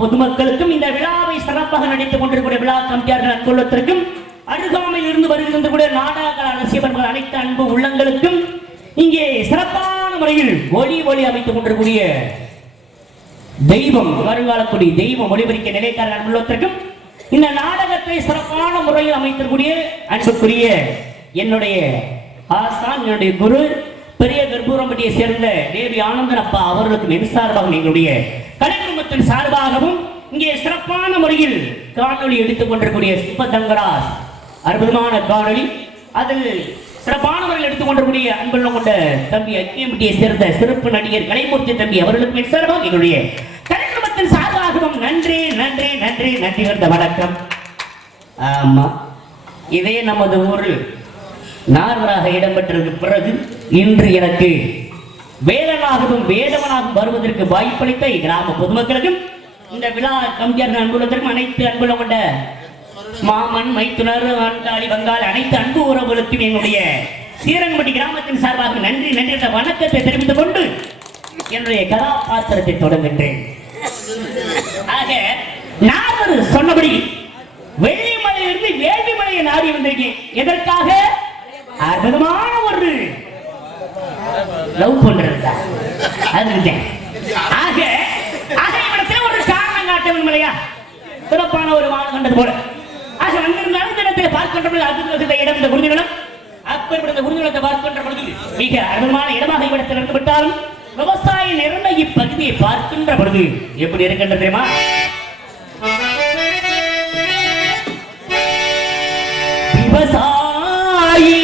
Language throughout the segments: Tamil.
பொதுமக்களுக்கும் இந்த விழாவை சிறப்பாக நடித்துக் கொண்டிருக்கிற விழா கமிட்டியார்கள் அன்புள்ளத்திற்கும் அருகாமையில் இருந்து வருகின்ற நாடக ரசிகர்கள் அனைத்து அன்பு உள்ளங்களுக்கும் இங்கே சிறப்பான முறையில் ஒளி அமைத்துக் கொண்டிருக்கூடிய தெய்வம் வருங்காலக்கூடிய தெய்வம் ஒளிபரிக்க நிலைக்காரர் அன்புள்ளத்திற்கும் இந்த நாடகத்தை சிறப்பான முறையில் அமைத்திருக்கூடிய அன்புக்குரிய என்னுடைய ஆசான் என்னுடைய குரு பெரிய கர்ப்பூரம்பட்டியை சேர்ந்த தேவி ஆனந்தன் அப்பா அவர்களுக்கு நெருசார்பாக எங்களுடைய கலைக்குடும்பத்தின் சார்பாகவும் இங்கே சிறப்பான முறையில் காணொலி எடுத்துக் கொண்டிருக்கூடிய சிப்பதங்கராஜ் அற்புதமான காணொலி அதில் சிறப்பான முறையில் எடுத்துக் கொண்டிருக்கூடிய அன்புள்ள கொண்ட தம்பி அக்கியம்பட்டியை சேர்ந்த சிறப்பு நடிகர் கலைமூர்த்தி தம்பி அவர்களுக்கு சார்பாக எங்களுடைய கலைக்குடும்பத்தின் சார்பாகவும் நன்றி நன்றி நன்றி நன்றி வந்த வணக்கம். ஆமா, இதே நமது ஊரில் நார்வராக இடம்பெற்றது பிறகு இன்று எனக்கு வேலனாகவும் வேதவனாகவும் வருவதற்கு வாய்ப்பளித்த கிராம பொதுமக்களுக்கும் இந்த விழா கமிட்டியார்கள் அன்புள்ளதற்கும் அனைத்து அன்புள்ள கொண்ட மாமன் மைத்துனர் அண்டாளி வங்காளி அனைத்து அன்பு உறவுகளுக்கும் என்னுடைய சீரங்கம்பட்டி கிராமத்தின் சார்பாக நன்றி நன்றி என்ற வணக்கத்தை தெரிவித்துக் கொண்டு என்னுடைய கதாபாத்திரத்தை தொடங்குகின்றேன். ஆக நார்வர் சொன்னபடி வெள்ளிமலையிலிருந்து வேள்விமலையை நாடி வந்திருக்கேன். எதற்காக? அற்புதமான ஒரு லவ் பண்றதா அது. ஆக இவனத்தில் ஒரு காரணம் காட்டவன் இல்லையா, சிறப்பான ஒரு வானம் கண்டது போல. ஆக வந்திருந்தாலும் இந்த இடத்தை பார்க்கின்ற பொழுது அது இடம் இந்த குருநிலம் அப்பேற்பட்ட குருநிலத்தை பார்க்கின்ற பொழுது மிக அற்புதமான இடமாக இவ்விடத்தில் இருந்து விட்டாலும் விவசாயம் நிறைந்த இப்பகுதியை பார்க்கின்ற பொழுது எப்படி இருக்கின்ற தெரியுமா? விவசாயி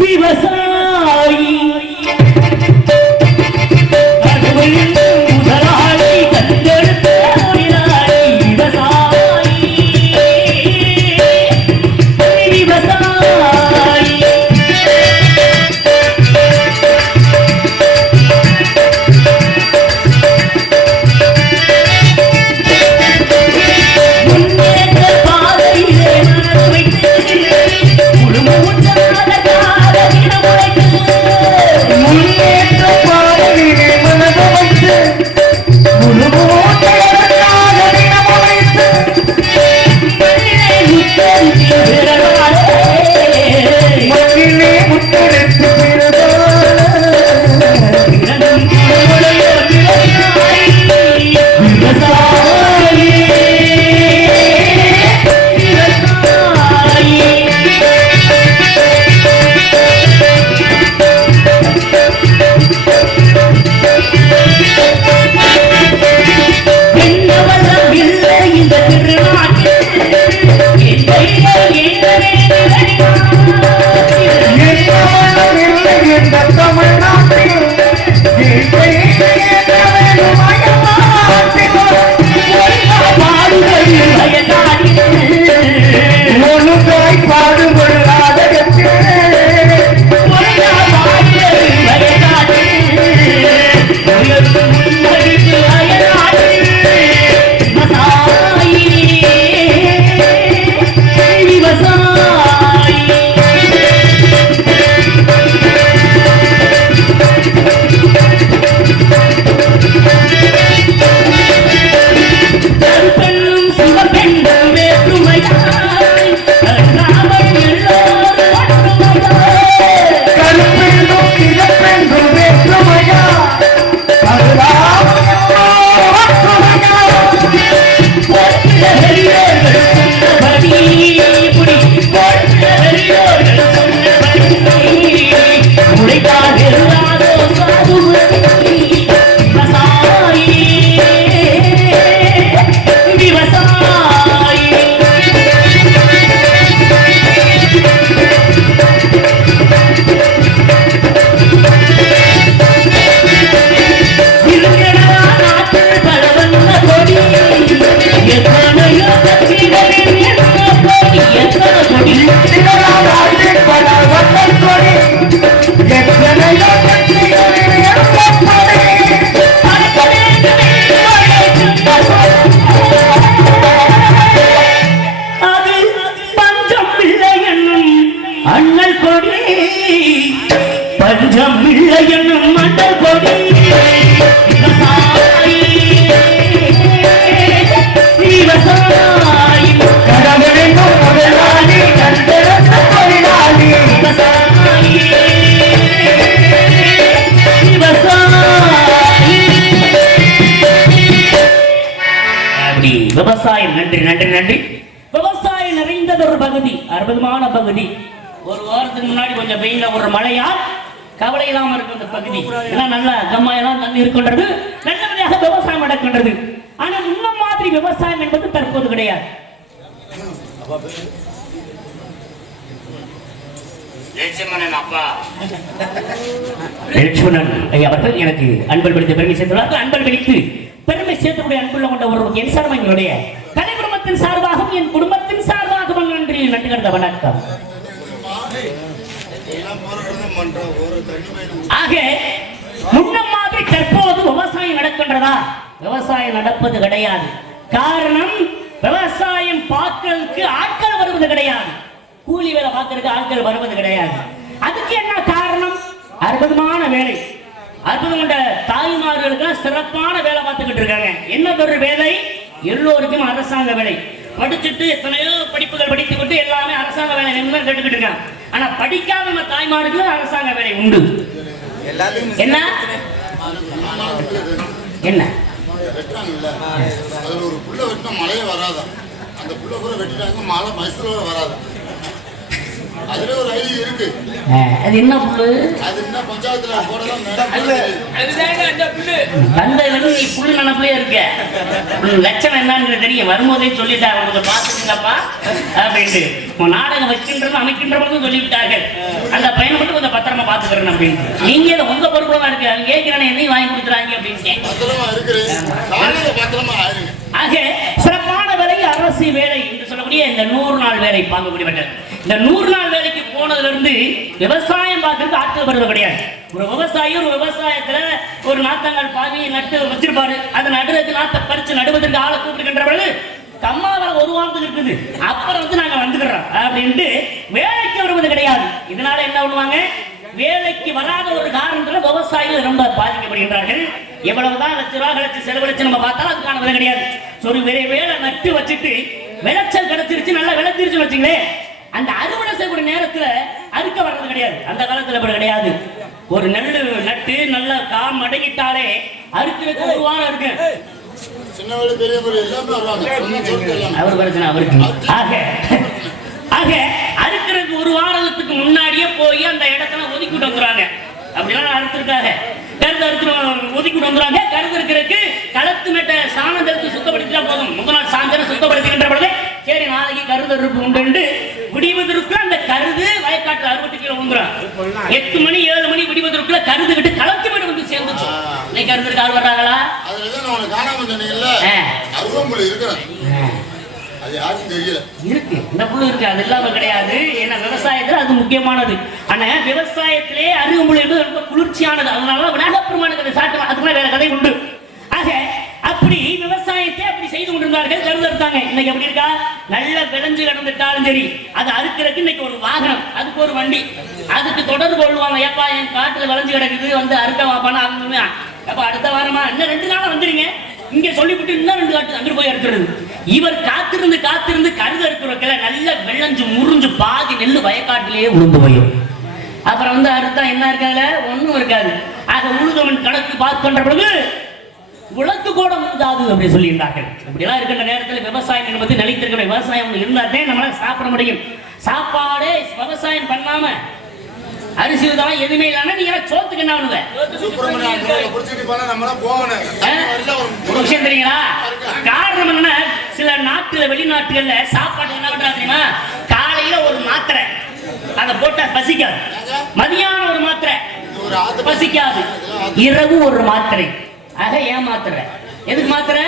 விவசாயி முதலாளி கண்டெடுத்த தொழிலாளி விவசாயி விவசாயி விவசாயம். நன்றி நன்றி நன்றி. விவசாயம் நிறைந்தது ஒரு பகுதி, அற்புதமான பகுதி. ஒரு வாரத்துக்கு முன்னாடி கொஞ்சம் வெயில ஒரு மழையால் கவலை இல்லாம இருக்கு இந்த பகுதி. எல்லாம் நல்ல கம்மாயெல்லாம் தண்ணி இருக்கின்றது, நல்லபடியாக விவசாயம் நடக்கின்றது. ஆனால் இந்த மாதிரி விவசாயம் என்பது தற்போது கிடையாது. அவர்கள் எனக்கு அன்பல் பிடித்த பெருமை சேர்த்துள்ளார்கள். அன்பல் பிடித்து பெருமை சேர்த்துடைய அன்புள்ள கொண்ட ஒரு என் சார்பாக எங்களுடைய கலை குடும்பத்தின் சார்பாகவும் என் குடும்பத்தின் சார்பாகவும் நன்றி நட்டுகின்ற வணக்கம். ஆக முன்ன மாதிரி தற்போது விவசாயம் நடக்கின்றதா? விவசாயம் நடப்பது கிடையாது. காரணம், விவசாயம் பார்க்கிறதுக்கு ஆட்கள் வருவது கிடையாது, கூலி வேலை பார்க்கறதுக்கு ஆட்கள் வருவது கிடையாது. அதுக்கு என்ன காரணம்? அற்புதமான வேலை, அற்புதம் கொண்ட தாய்மார்களுக்கு சிறப்பான வேலை பார்த்துக்கிட்டு இருக்காங்க. என்ன ஒரு வேலை? எல்லோருக்கும் அரசாங்க வேலை. படிச்சுட்டு எத்தனையோ படிப்புகள் படித்துக்கிட்டு எல்லாமே அரசாங்க வேலை கேட்டுக்கிட்டு இருக்காங்க. ஆனா படிக்காத நம்ம தாய்மாருக்கு அரசாங்க வேலை உண்டு. என்ன என்ன ஒரு புள்ள வெட்டினா மழையே வராதா, அந்த புள்ள கூட வெட்டிட்டாங்க, மழை மைசூரோட வராது. அதுல ஒரு ஐடியா இருக்கு. அது என்ன புல்லு? அது என்ன பஞ்சாயத்துல போடலாம். நீ புல்லு நினைப்புலயே இருக்க. லட்சணம் என்னன்னு தெரியும், வரும்போதே சொல்லிட்டா உங்களுக்கு பாத்துக்கங்கப்பா அப்படின்ட்டு. நாடகம் வைக்கின்றது அமைக்கின்றவங்க சொல்லிவிட்டார்கள். அந்த பையனை மட்டும் கொஞ்சம் பத்திரமா பாத்துக்கிறேன் அப்படின்னு. நீங்க இதை உங்க பொறுப்புல தான் இருக்கு. அவங்க கேட்கிறேன் என்னையும் வாங்கி கொடுத்துறாங்க அப்படின்னு. ஆக சிறப்பான வேலை அரசு வேலை என்று சொல்லக்கூடிய இந்த 100 நாள் வேலை பார்க்கக்கூடியவர்கள். இந்த 100 நாள் வேலைக்கு போனதுல இருந்து விவசாயம் பார்க்கறதுக்கு ஆட்கள் வருவது கிடையாது. ஒரு விவசாயி ஒரு விவசாயத்துல ஒரு நாத்தங்கால் பாவியை நட்டு வச்சிருப்பாரு. அதை நடுறதுக்கு நாத்தை பறிச்சு நடுவதற்கு ஆளை கூப்பிடுகின்றவர்கள் கம்மாவில ஒரு வாரத்துக்கு இருக்குது, அப்புறம் நாங்க வந்துக்கிறோம் அப்படின்ட்டு வேலைக்கு வருவது கிடையாது. இதனால என்ன பண்ணுவாங்க? வேலைக்கு வராத ஒரு காரணத்துல விவசாயிகள் ரொம்ப பாதிக்கப்படுகின்றார்கள். எவ்வளவுதான் லட்ச ரூபாய் கழிச்சு செலவழிச்சு நம்ம பார்த்தாலும் அதுக்கான விலை கிடையாது. ஒரு வேலை நட்டு வச்சுட்டு விளைச்சல் கிடைச்சிருச்சு, நல்லா விளைச்சிருச்சு வச்சுங்களேன், அந்த அறுவடை செய்யக்கூடிய நேரத்துல அறுக்க வர்றது கிடையாது. அந்த காலத்துல அப்படி கிடையாது. ஒரு நெல்லு நட்டு நல்ல காம் அடங்கிட்டாலே அறுக்கிறதுக்கு ஒரு வாரம் இருக்கு. அவர் பிரச்சனை அவருக்கு. ஆக அறுக்கிறதுக்கு ஒரு வாரத்துக்கு முன்னாடியே போய் அந்த இடத்துல ஒதுக்கிட்டு வந்துடுறாங்க. அப்படிலாம் அறுத்திருக்காங்க, கருது அறுத்து ஒதுக்கிட்டு வந்துடுறாங்க. கருது இருக்கிறதுக்கு களத்து மேட்ட சாணத்தை சுத்தப்படுத்திட்டா போதும். முதல் நாள் சாயந்தரம் சுத்தப்படுத்துகின்ற பொழுது சரி நாளைக்கு கருது அறுப்பு உண்டு விடிவதற்குள்ள அந்த கருது வயக்காட்டுல 60 கிலோ வந்துடும். 8 மணி 7 மணி விடிவதற்குள்ள கருது விட்டு களத்து மேடு வந்து சேர்ந்துச்சு. இன்னைக்கு கருதுக்கு ஆள் வர்றாங்களா? இருக்கு, இந்த புல்லு இருக்கு, அது இல்லாம கிடையாது. ஏன்னா விவசாயத்துல அது முக்கியமானது. ஆனா விவசாயத்திலே அருகம்புல் என்பது ரொம்ப குளிர்ச்சியானது. அதனால விநாயகப்பெருமானுக்கு அதை சாட்டலாம், அதுக்குலாம் வேற கதை உண்டு. ஆக அப்படி விவசாயத்தை அப்படி செய்து கொண்டிருந்தார்கள், கருது அறுத்தாங்க. இன்னைக்கு எப்படி இருக்கா? நல்ல விளைஞ்சு கிடந்துட்டாலும் சரி, அது அறுக்கிறதுக்கு இன்னைக்கு ஒரு வாகனம், அதுக்கு ஒரு வண்டி, அதுக்கு தொடர்பு கொள்வாங்க. ஏப்பா என் காட்டுல விளைஞ்சு கிடக்குது, வந்து அறுக்க வாப்பானா? அவங்க அப்ப அடுத்த வாரமா இன்னும் 2 நாளா வந்துருங்க இங்க சொல்லிவிட்டு இன்னும் 2 காட்டு அங்கிட்டு போய் அறுக்கிறது. இவர் காத்திருந்து கருது அறுக்கிறவர்கள நல்ல விளைஞ்சு முறிஞ்சு பாதி நெல்லு வயக்காட்டிலேயே உளுந்து போயிடும். அப்புறம் வந்து அறுத்தா என்ன இருக்காதுல? ஒன்றும் இருக்காது. ஆக உழுதவன் கணக்கு பார்க்கின்ற பொழுது உலக்கு கூட முடியாது அப்படி சொல்லியிருந்தார்கள். இப்படிலாம் இருக்கின்ற நேரத்தில் விவசாயம் என்பது நிலைத்திருக்கிற விவசாயம் இருந்தாலே நம்மளால சாப்பிட முடியும். சாப்பாடே விவசாயம் பண்ணாம அரிசி தான் எதுவுமே இல்லாம நீங்க சோத்துக்கு என்ன பண்ணுவ? ஒரு விஷயம் தெரியுங்களா? காரணம் என்ன? சில நாட்டுல வெளிநாட்டுகள்ல சாப்பாடு என்ன பண்றாங்க தெரியுமா? காலையில ஒரு மாத்திரை அதை போட்டா பசிக்காது, மதியானம் ஒரு மாத்திரை பசிக்காது, இரவு ஒரு மாத்திரை. ஆக ஏன் மாத்திரை? எதுக்கு மாத்திரை?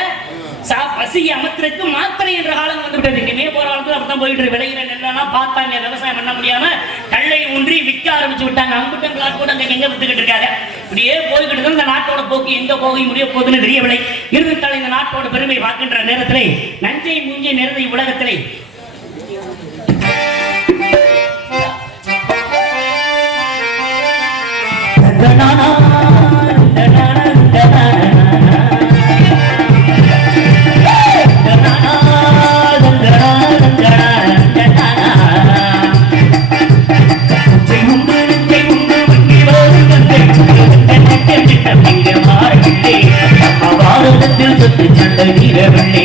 பசியை அமர்த்துறதுக்கு மாத்திரை என்ற காலம் வந்துவிட்டது. இனிமே போற காலத்துல அப்படித்தான் போயிட்டு விளையிற நெல்லாம் பார்த்தாங்க, விவசாயம் பண்ண முடியாம கல்லை ஊன்றி விற்க ஆரம்பிச்சு விட்டாங்க. அம்புட்டன் கூட அங்க எங்க வித்துக்கிட்டு இருக்காங்க. இப்படியே போய்கிட்டு இந்த நாட்டோட போக்கு எங்க போய் முடிய போகுதுன்னு தெரியவில்லை. இருந்தால் இந்த நாட்டோட பெருமை பார்க்கின்ற நேரத்திலே நஞ்சை முஞ்சை நிறைந்த உலகத்திலே சண்டை வீரவில்லை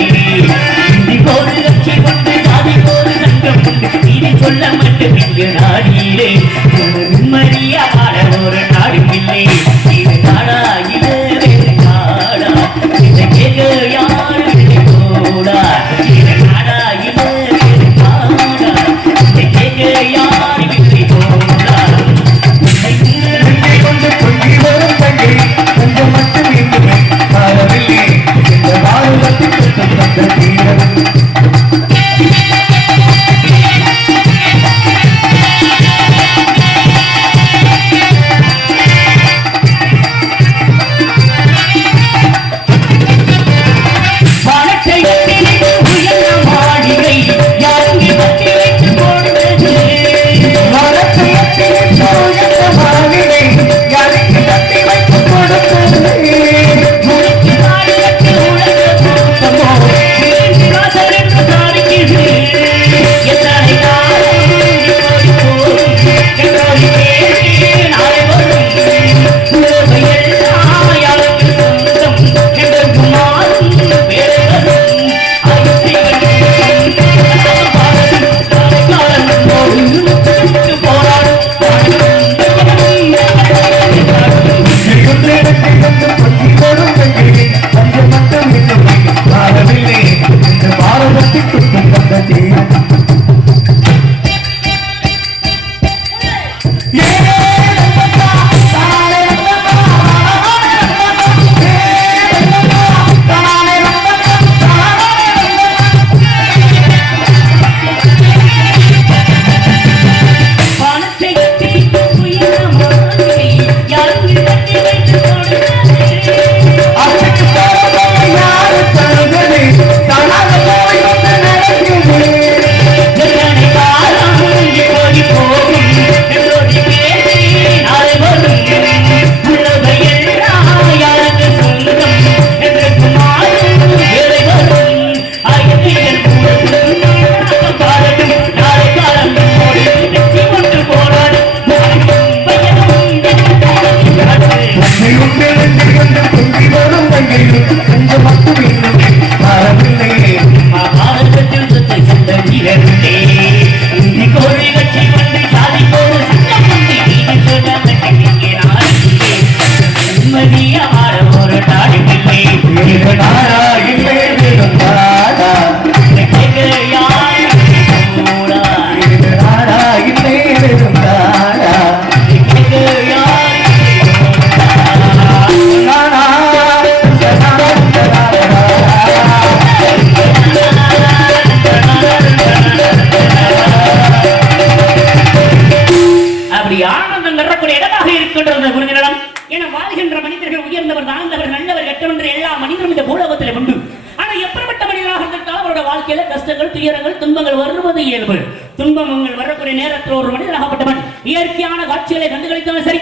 துன்பங்கள் வரக்கூடிய நேரத்தில் ஒரு மனிதனாகப்பட்டவன் இயற்கையான காட்சிகளை கண்டுகளித்தாலும் சரி,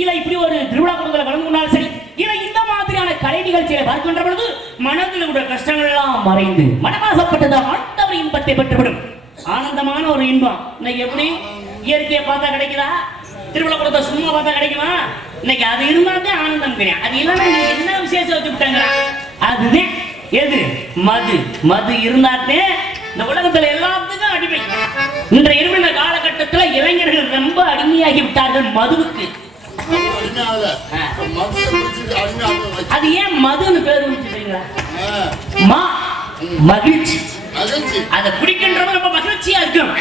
இல்லை இப்படி ஒரு திருவிழா குழுக்களை வழங்கினாலும் சரி, இல்லை இந்த மாதிரியான கலை நிகழ்ச்சிகளை பார்க்கின்ற பொழுது மனதில் உள்ள கஷ்டங்கள் எல்லாம் மறைந்து மனமாகப்பட்டது ஆண்டவர் இன்பத்தை பெற்றுவிடும். ஆனந்தமான ஒரு இன்பம். இன்னைக்கு எப்படி இயற்கையை பார்த்தா கிடைக்குதா? திருவிழா குளத்தை சும்மா பார்த்தா கிடைக்குமா? இன்னைக்கு அது இருந்தாலே ஆனந்தம் கிடையாது. அது இல்லைன்னா என்ன விசேஷம் வச்சு விட்டாங்க? அதுதான் எது? மது. மது இருந்தாத்தே இந்த உலகத்துல எல்லாத்துக்கும் அடிமை. இன்றைய இருந்த காலகட்டத்தில் இளைஞர்கள் ரொம்ப அடிமையாகி விட்டார்கள் மதுவுக்கு. அது ஏன் மதுன்னு பேர் வச்சுட்டீங்களா? மகிழ்ச்சி. அதை குடிக்கின்றவங்க ரொம்ப மகிழ்ச்சியா இருக்கும்.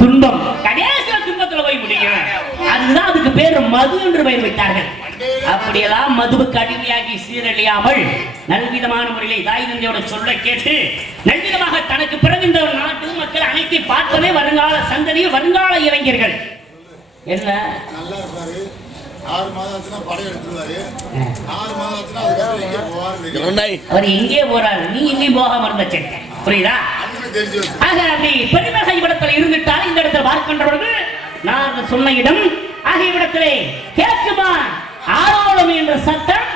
துன்பம் கடைசியில் துன்பத்துல போய் முடியும். அதுதான் அதுக்கு பேர் மது என்று பெயர் வைத்தார்கள். அப்படியெல்லாம் மதுவுக்கு அடிமையாகி சீரழியாமல் நல்விதமான முறையில் தாய் தந்தையோட சொல்ல கேட்டு நல்விதமாக தனக்கு பிறகு இந்த நாட்டு மக்கள் அனைத்து பார்ப்பதே வருங்கால சந்ததியில் வருங்கால இளைஞர்கள். என்ன நல்லா இருப்பாரு, 6 மாதம் படம் எடுத்துருவாரு, 6 மாதம் அவர் எங்கே போறாரு, நீ எங்கேயும் போகாம இருந்த செட்டை புரியுதா? ஆக அப்படி பெருமகை இடத்துல இருந்துட்டால் இந்த இடத்துல பார்க்கின்றவர்கள் நான் சொன்ன இடம் ஆகிய இடத்திலே கேட்குமா ஆரோலம் என்ற சத்தம்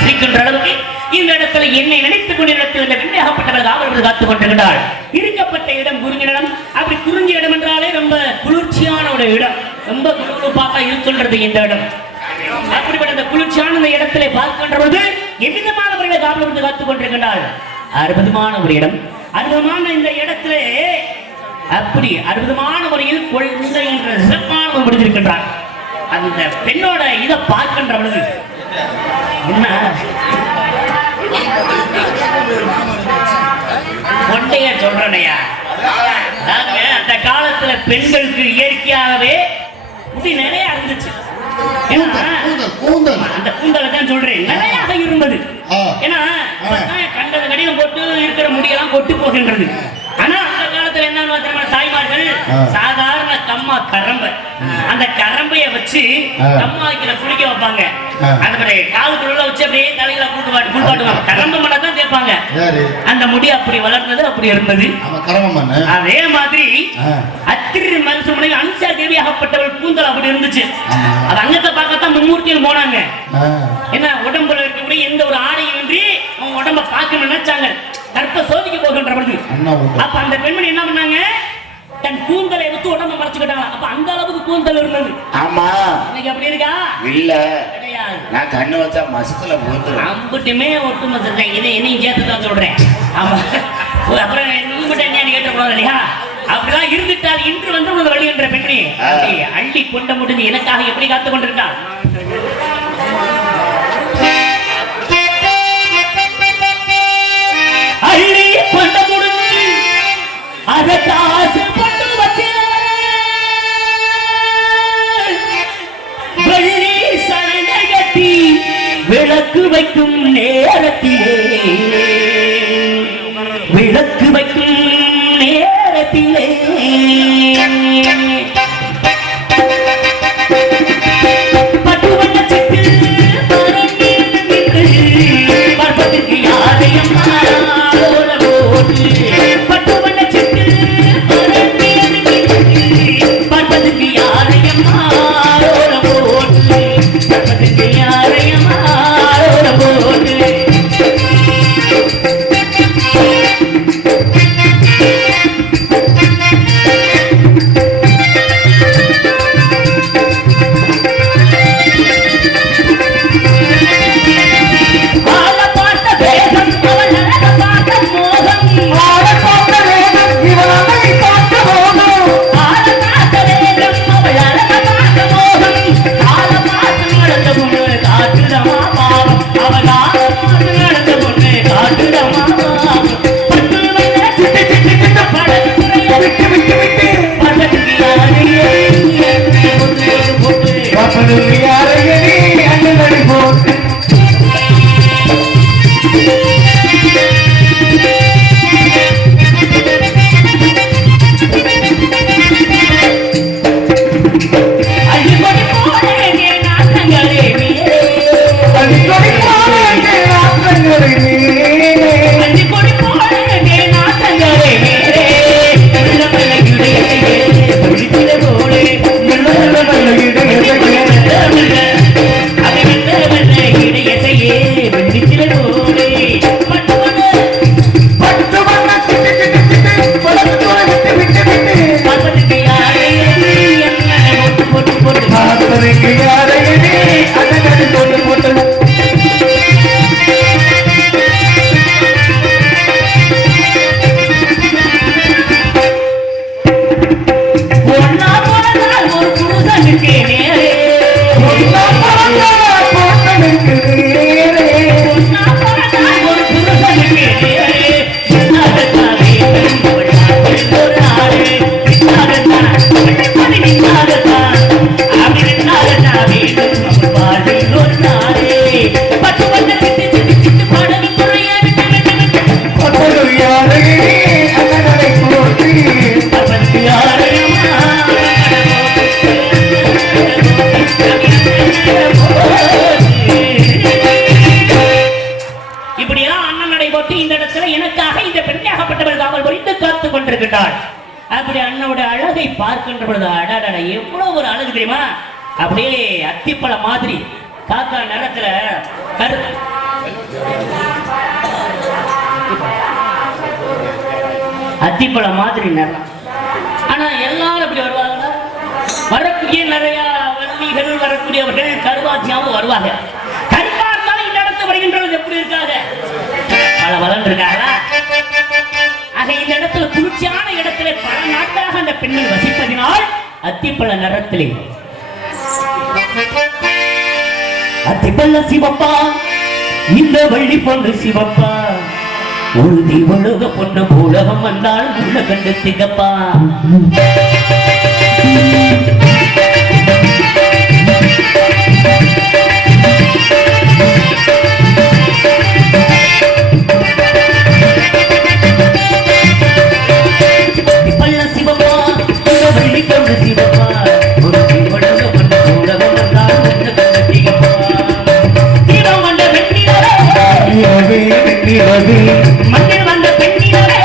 சிரிக்கின்ற அளவுக்கு இந்த இடத்துல என்னை நினைத்துக் கொண்டிருந்த இந்த வெண்மையாகப்பட்டவர்கள் அவர்கள் காத்துக் கொண்டிருக்கிறார். இருக்கப்பட்ட இடம் குறுங்கிய இடம். அப்படி குறுங்கிய இடம் என்றாலே ரொம்ப குளிர்ச்சியான ஒரு இடம், ரொம்ப குளிர்பாக இருக்கின்றது இந்த இடம். அப்படிப்பட்ட இந்த குளிர்ச்சியான இந்த இடத்திலே பார்க்கின்றபோது எவ்விதமான முறையில் காவலர்கள் காத்துக் கொண்டிருக்கிறார். அற்புதமான ஒரு இடம். அற்புதமான இந்த இடத்திலே அப்படி அற்புதமான முறையில் கொள்கை என்ற சிறப்பான முடிந்திருக்கின்றார். அந்த பெண்ணோட இதை பார்க்கின்ற பொழுது என்ன கொண்டைய சொல்றனையா, அந்த காலத்துல பெண்களுக்கு இயற்கையாகவே முடி நிறைய இருந்துச்சு. அந்த கூந்தலை தான் சொல்றேன், நிறைய இருந்தது. ஏன்னா கண்டது கடினம் போட்டு இருக்கிற முடியெல்லாம் கொட்டு போகின்றது. ஆனா அந்த காலத்துல என்ன தாய்மார்கள் சாதாரண கம்மா கரம்பை, அந்த கரம்பைய வச்சு கம்மா வைக்கிற குளிக்க வைப்பாங்க. அந்த மாதிரி காலுக்குள்ள வச்சு அப்படியே தலையில குளிப்பாட்டுவாங்க. கரம்பு மண்ணை தான் தேய்ப்பாங்க. அந்த முடி அப்படி வளர்ந்தது, அப்படி இருந்தது. அதே மாதிரி அத்திரி மருத்துவமனை அன்சா தேவியாகப்பட்டவள் கூந்தல் அப்படி இருந்துச்சு. அது அங்கத்தை பார்க்கத்தான் மும்மூர்த்தியில் போனாங்க. ஏன்னா உடம்புல இருக்கக்கூடிய எந்த ஒரு ஆடையும் இன்றி அவங்க உடம்ப பார்க்க நினைச்சாங்க. கற்ப சோதிக்க போகின்ற பொழுது அப்ப அந்த பெண்மணி என்ன பண்ணாங்க, தன் கூந்தலை எடுத்து உடம்ப மறைச்சுக்கிட்டாங்க. அப்ப அந்த அளவுக்கு கூந்தல் இருந்தது. ஆமா, இன்னைக்கு அப்படி இருக்கா? இல்ல, கிடையாது. நான் கண்ணு வச்சா மசத்துல போந்துரும். அம்புட்டுமே ஒட்டு மசத்தேன். இதை என்னையும் சேர்த்து தான் சொல்றேன். ஆமா, அப்புறம் நீ மட்டும் என்ன கேட்ட கூடாது இல்லையா? அப்படிதான் இருந்துட்டால் இன்று வந்து உனது வழி என்ற பெண்ணி அள்ளி கொண்ட முடிந்து எனக்காக எப்படி காத்துக் கொண்டிருக்கான். அள்ளி கொண்ட முடிந்து அதை காசு போட்டு வச்சு வெள்ளி சலங்கை கட்டி விளக்கு வைக்கும் நேரத்திலே, விளக்கு வைக்கும் நேரத்திலே அப்படி அண்ணனுடைய அழகை பார்க்கின்ற பொழுது அடாடா எவ்வளவு ஒரு அழகு தெரியுமா? அப்படியே அத்திப்பழம் மாதிரி காக்கா நேரத்துல அத்திப்பழம் மாதிரி நேரம். ஆனா எல்லாரும் அப்படி வருவாங்க. வரக்கூடிய நிறைய வன்னிகள் வரக்கூடியவர்கள் கருவாச்சியாவும் வருவாங்க. கருவா இருந்தாலும் இந்த இடத்து வருகின்றது எப்படி இருக்காங்க? பல வளர்ந்து இருக்காங்களா? ஆக இந்த இடத்துல குளிர்ச்சியான இடத்துல பல நாட்களாக அந்த பெண்கள் வசிப்பதினால் அத்திப்பழ நிறத்திலே அத்திப்பழ சிவப்பா இந்த வள்ளி பொண்ணு சிவப்பா உறுதி உலக பொண்ணு உலகம் வந்தால் உள்ள கண்டு திகப்பா மண்ணில் வந்த பெண்ணினரே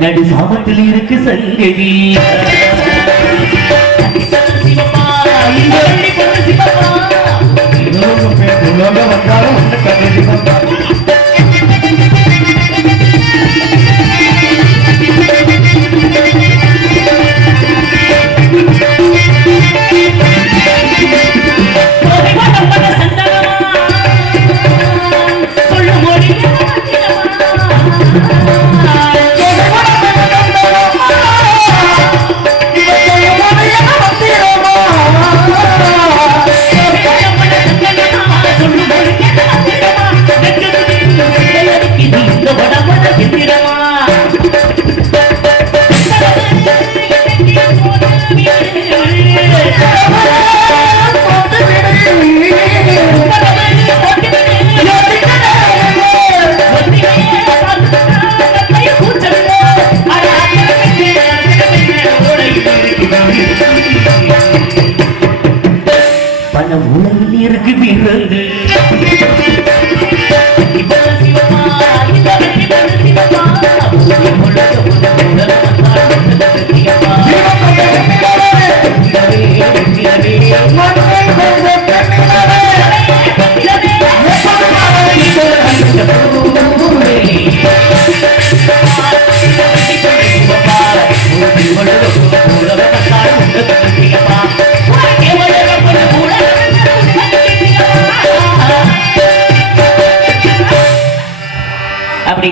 நடு சாமத்தில் இருக்கு சங்கதி வந்தாலும் பல உலகில் இருக்கு பிறந்து அப்படி